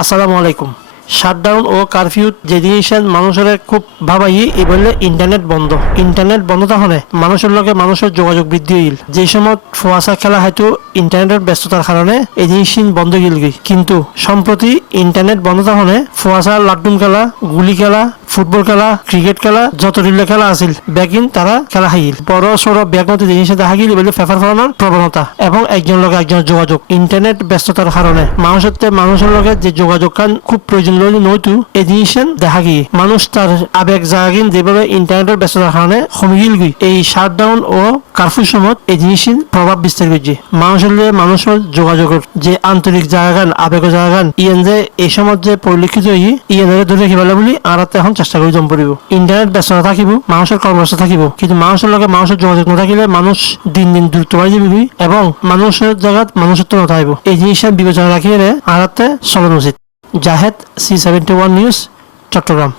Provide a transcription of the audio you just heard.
আসসালামু আলাইকুম। শাটডাউন ও কারফিউ যে জিনিসের মানুষের খুব ভাবাই এই বললে ইন্টারনেট বন্ধ। ইন্টারনেট বন্ধ তাহলে মানুষের লগে মানুষের যোগাযোগ বৃদ্ধি হইল। যে সময় ফুয়াশা খেলা হয়তো ইন্টারনেটের ব্যস্ততার কারণে জিনিস বন্ধ গেল গই কিন্তু সম্প্রতি ইন্টারনেট বন্ধ তাহলে ফুয়াশা লাড্ডুম খেলা, গুলি খেলা, ফুটবল খেলা ক্রিকেট খেলা, যত রিলে খেলা আছিল ব্যাগিন তারা খেলা হাইল। বড় সড় ব্যাগ মতো জিনিস দেখা গেল বলে ফেফার ফলানোর প্রবণতা এবং একজন লগে একজনের যোগাযোগ। ইন্টারনেট ব্যস্ততার কারণে মানুষের মানুষের লগে যে যোগাযোগ কান খুব প্রয়োজন নইতু এই জিনিস দেখা গিয়ে। মানুষ তার আবেগ জাগাগিন যেভাবে ইন্টারনেটের ব্যস্ততার কারণে কমে গিল গই এই শাটডাউন ও কারফিউ সময় জিনিস প্রভাব বিস্তার করছে মানুষের মানুষের যোগাযোগের যে আন্তরিক জায়গান আবেগ জায়গান ইয়েন যে এই সময় যে পরিলক্ষিত হই ইয়েনের রাখি পেলা বলি আর এখন চেষ্টা করি জম পড়িব। ইন্টারনেট ব্যস্ততা থাকিব, মানুষের কর্মব্যস্ত থাকিব। কিন্তু মানুষের লগে মানুষের যোগাযোগ না থাকিলে মানুষ দিন দিন দ্রুত বাড়ি যাবি এবং মানুষের জায়গাত মানুষের তো নথাইব এই জিনিসটা বিবেচনা রাখিয়ে আর চলন উচিত। Zahed C seventy one news Chattogram.